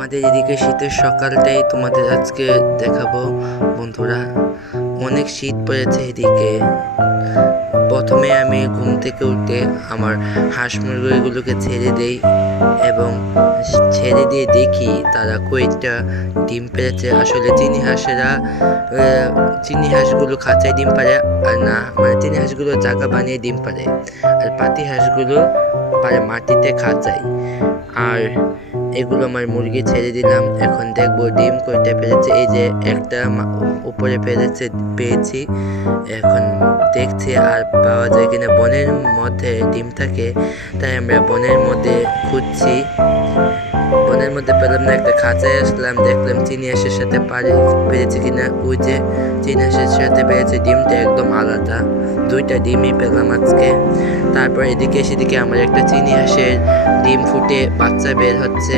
আমাদের এদিকে শীতের সকালটাই তোমাদের আজকে দেখাবো বন্ধুরা। অনেক শীত পড়েছে এদিকে। প্রথমে আমি ঘুম থেকে উঠে আমার হাঁস মুরগিগুলোকে ছেড়ে দেই এবং ছেড়ে দিয়ে দেখি তারা কয়েকটা ডিম পেড়েছে। আসলে চিনি হাঁসগুলো খাঁচায় ডিম পারে আর না, মানে চিনি হাঁসগুলো জায়গা বানিয়ে ডিম পারে, আর পাতি হাঁসগুলো পারে মাটিতে খাঁচায়। আর এগুলো আমার মুরগি ছেড়ে দিলাম, এখন দেখবো ডিম কয়টা পেরেছে। এই যে একটা উপরে পেয়েছি, এখন দেখছি আর পাওয়া যায় কিনা। বনের মধ্যে ডিম থাকে, তাই আমরা বনের মধ্যে খুঁজছি। বনের মধ্যে পেলাম না, একটা খাঁচায় আসলাম, দেখলাম চিনি হাঁসের সাথে পেরেছে কিনা। ওই যে চিনি হাঁসের সাথে পেরেছে, ডিমটা একদম আলাদা। দুইটা ডিমই পেলাম আজকে। তারপর এদিকে সেদিকে আমার একটা চিনি হাঁসের ডিম ফুটে বাচ্চা বের হচ্ছে।